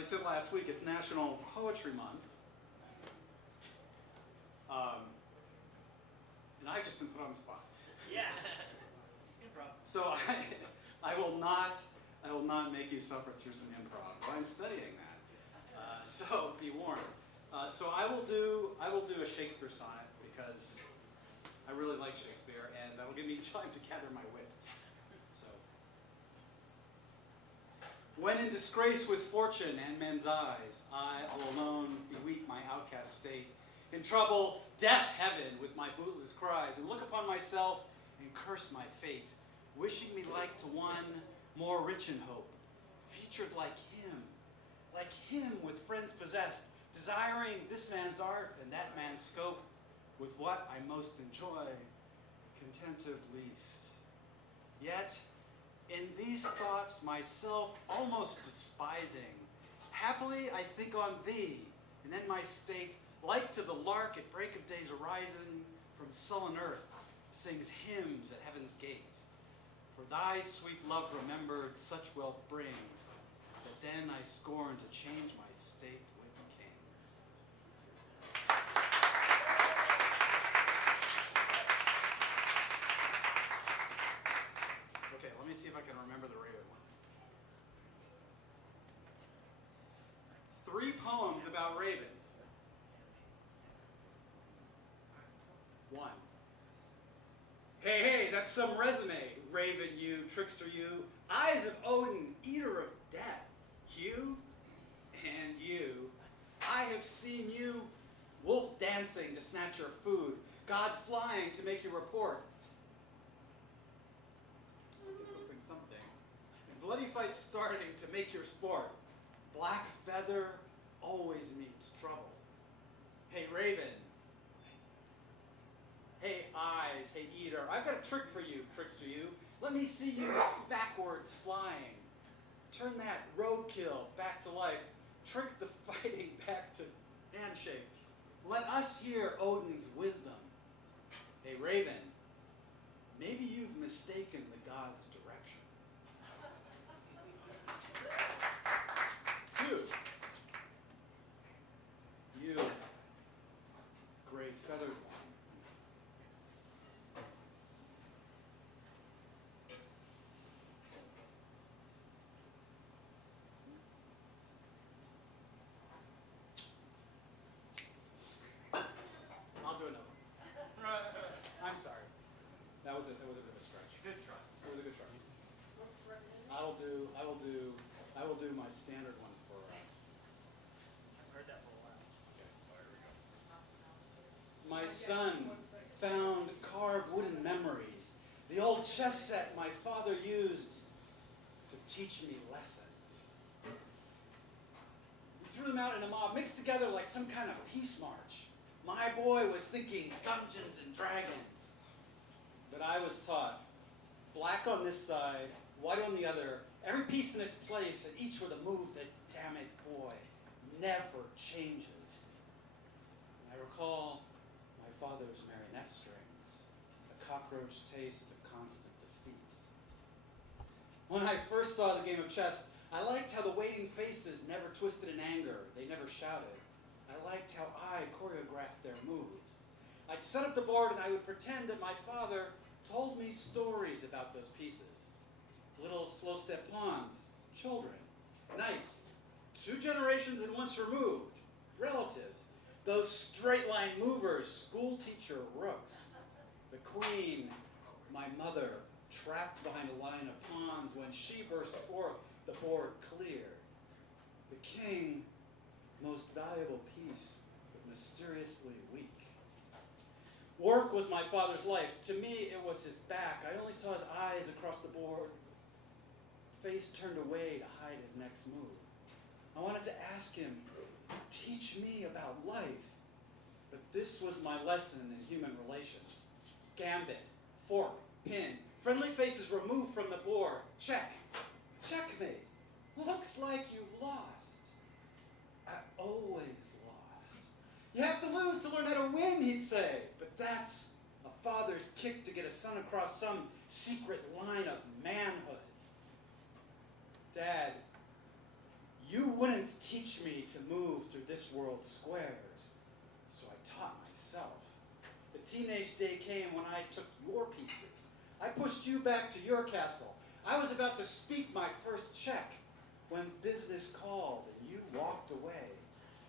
I said last week, it's National Poetry Month. And I've just been put on the spot. Yeah. Improv. So I will not make you suffer through some improv. I'm studying that. So be warned. So I will do a Shakespeare sonnet because I really like Shakespeare, and that will give me time to gather my wits. So, when in disgrace with fortune and men's eyes, I all alone beweep my outcast state. In trouble, deaf heaven with my bootless cries, and look upon myself and curse my fate, wishing me like to one more rich in hope, featured like him with friends possessed, desiring this man's art and that man's scope, with what I most enjoy, contented least. Yet, in these thoughts myself almost despising, happily I think on thee, and then my state, like to the lark at break of day's horizon, from sullen earth, sings hymns at heaven's gate. For thy sweet love remembered such wealth brings, that then I scorn to change my state with kings. Okay, let me see if I can remember the Raven one. 3 poems about ravens. 1. Hey, that's some resume, raven you, trickster you, eyes of Odin, eater of death. You and you, I have seen you, wolf dancing to snatch your food, God flying to make your report. Something. And bloody fights starting to make your sport. Black feather always meets trouble. Hey, raven. Hey, eyes. Hey, eater. I've got a trick for you, trickster you. Let me see you backwards flying. Turn that roadkill back to life. Trick the fighting back to handshake. Let us hear Odin's wisdom. Hey, raven. Maybe you've mistaken the god's direction. 2. You, gray feathered one. I'll do another one. I'm sorry. That was a bit of a stretch. Good try. It was a good try. I will do my standard one for us. I've heard that for a while. My son found carved wooden memories, the old chess set my father used to teach me lessons. We threw them out in a mob, mixed together like some kind of peace march. My boy was thinking Dungeons and Dragons. But I was taught, black on this side, white on the other, every piece in its place, and each with a move that, damn it, boy, never changes. And I recall my father's marionette strings, the cockroach taste of constant defeat. When I first saw the game of chess, I liked how the waiting faces never twisted in anger, they never shouted. I liked how I choreographed their moves. I'd set up the board and I would pretend that my father told me stories about those pieces. Little slow-step pawns, children, knights, 2 generations and once removed, relatives, those straight-line movers, school teacher rooks, the queen, my mother, trapped behind a line of pawns when she burst forth, the board cleared. The king, most valuable piece, but mysteriously weak. Work was my father's life. To me, it was his back. I only saw his eyes across the board, face turned away to hide his next move. I wanted to ask him, teach me about life. But this was my lesson in human relations. Gambit, fork, pin, friendly faces removed from the board. Check, checkmate. Looks like you've lost. I always lost. You have to lose to learn how to win, he'd say. But that's a father's kick to get a son across some secret line of manhood. Dad, you wouldn't teach me to move through this world's squares, so I taught myself. The teenage day came when I took your pieces. I pushed you back to your castle. I was about to speak my first check when business called and you walked away.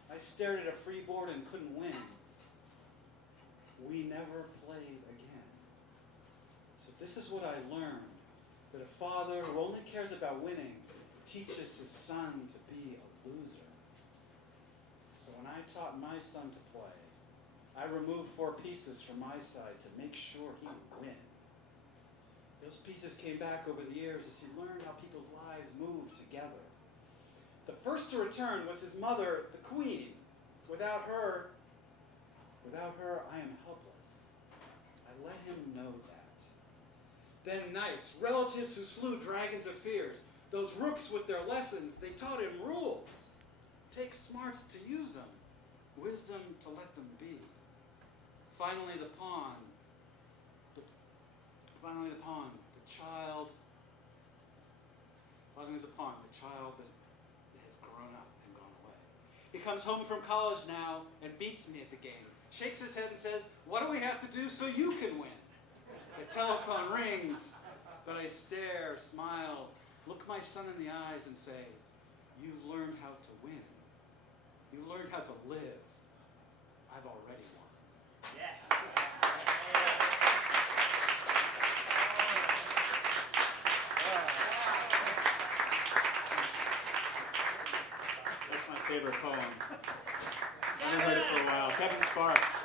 I stared at a free board and couldn't win. We never played again. So this is what I learned, that a father who only cares about winning teaches his son to be a loser. So when I taught my son to play, I removed 4 pieces from my side to make sure he would win. Those pieces came back over the years as he learned how people's lives move together. The first to return was his mother, the queen. Without her, I am helpless. I let him know that. Then knights, relatives who slew dragons of fears, those rooks with their lessons, they taught him rules. Take smarts to use them, wisdom to let them be. Finally the pawn, the child that has grown up and gone away. He comes home from college now and beats me at the game. Shakes his head and says, "What do we have to do so you can win?" The telephone rings, but I stare, smile, look my son in the eyes and say, "You've learned how to win. You've learned how to live. I've already won." Yeah. That's my favorite poem. I haven't heard it for a while. Kevin Sparks.